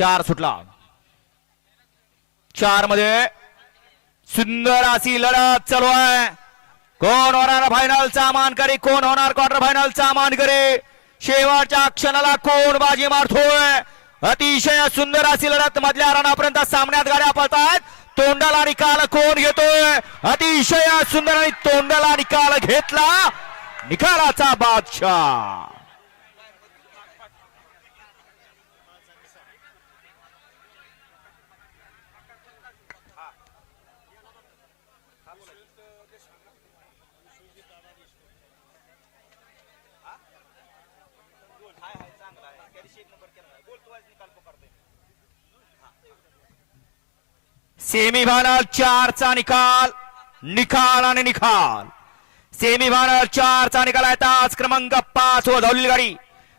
4 सुटला. 4 मध्ये सुंदर अशी लढत चालू आहे. कोण होणार फायनलचा मानकरी, कोण होणार क्वार्टर फायनलचा मानकरी, शेवटच्या क्षणाला कोण बाजी मारतोय. अतिशय सुंदर अशी लढत मधल्या रणापर्यंत सामन्यात गाड्या पळतात. तोंडाला निकाल कोण घेतोय. अतिशय सुंदर आणि तोंडाला निकाल घेतला. निकालाचा बादशाह. सेमीफायनल 4 चा निकाल, निकाल आणि निकाल. सेमीफायनल 4 चा निकाल आहे. तास क्रमांक 5 व धावलेली गाडी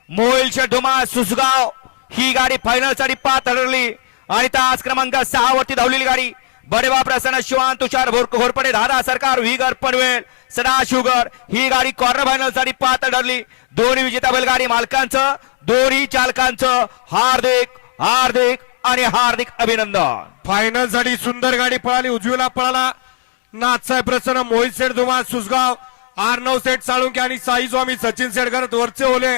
मोहिल शेडुमा सुसगाव ही गाडी फायनल साठी पात्र ठरली. आणि तास क्रमांक 6 वरती धावलेली गाडी बडेबा प्रसन्न शिवान तुषार घोरपडे दादा सरकार विगर पनवेल सदा शुगर ही गाडी क्वार्टर फायनल साठी पात्र ठरली. दोन्ही विजेता बैलगाडी मालकांचं, दोन्ही चालकांचं हार्दिक हार्दिक आणि हार्दिक अभिनंदन. फायनल साठी सुंदर गाडी पळाली. उजवीला पळाला नाथसाहेब प्रसन्न मोहित सेठ धुमा सुसगाव, आर्नव सेठ साळुंके आणि साई स्वामी सचिन सेडकर वरचे ओले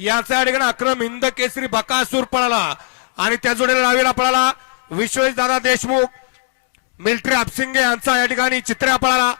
याचा ठिकाणी अक्रम हिंद केसरी बकासूर पळाला. आणि त्या जोडीला डावीला पळाला विश्वेश दादा देशमुख मिलिटरी आपसिंगे यांचा या ठिकाणी चित्र्या पळाला.